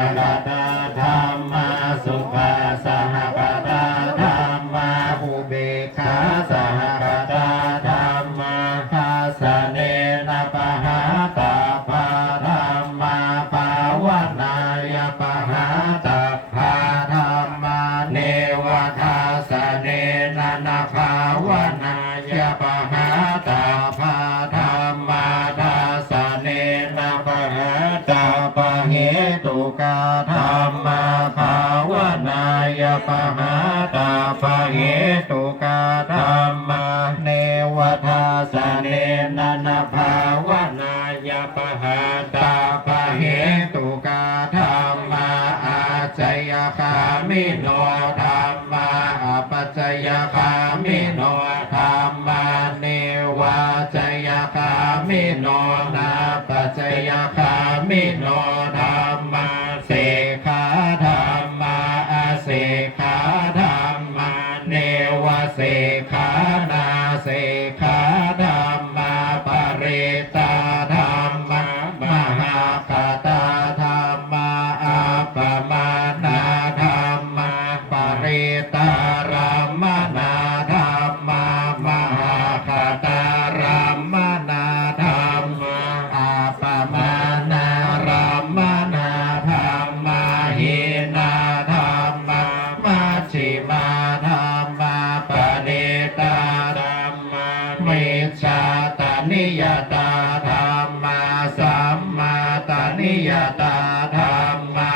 กตาธรรมาสุขาสหกตา ปะหาตาปะเหตุกาธรรมาเนวทาสเนนนะภาวนายปะหาตาปะเหตุกาธรรมาอาจยคามิโนธรรมาอปัจจยคามิโนธรรมาเนวาจยคามิโนนาปัจจยคามิโน ขาธรรมาเนวเสขานาเสขาธรรมาปริตาธรรมามหากตาธรรมาอาปมานาธรรมาปริตาราม นิยตาธรรมา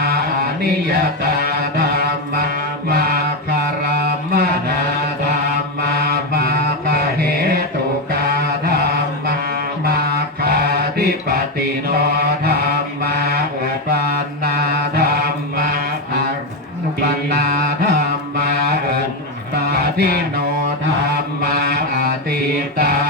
นิยตาธรรมามาคารามนาธรรมามาคเหตุกาธรรมามาคาธิปติโนธรรมาอุปันนาธรรมาอุปันนาธรรมาอุปาทิโนธรรมาอาติตา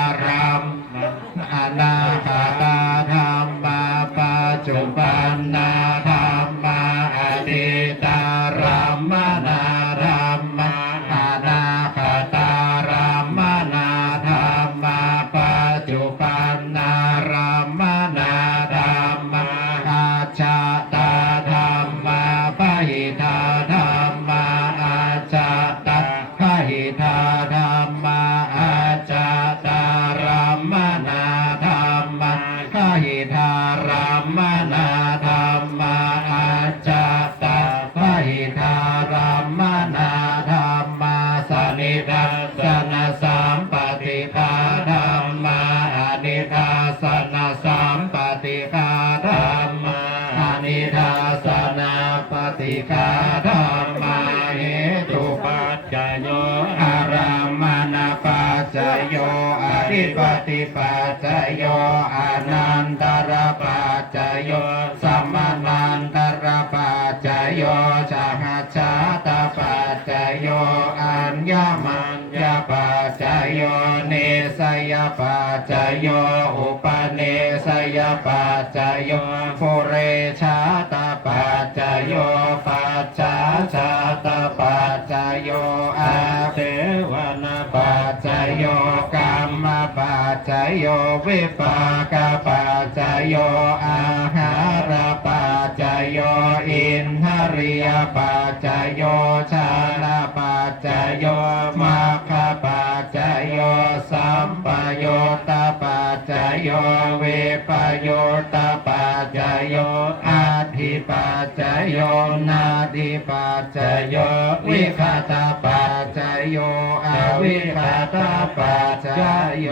ฏิฆาธรรมาเหตุปัจจโยอารามนาปัจจโยอธิปติปัจจโยอนันตระปัจจโยสัมมานันตระปัจจโยสหัชชาตปัจจโยอัญญมัญญปัจจโยเนสยปัจจโยอุปเนสยปัจจโยปุเรชาตปัจจโยปัจจา ชาตปัจจโยอาเทวนาปัจจโยกรรมปัจจโยวิปากปัจจโยอาหารปัจจโยอินทริยปัจจโยชาลปัจจโยมัคคปัจจโยสัมปโยตปัจจโยเวปโยตปัจจโย ธิปัจจโยนาทิปัจจโยวิคตาปัจจโยอวิคตาปัจจโย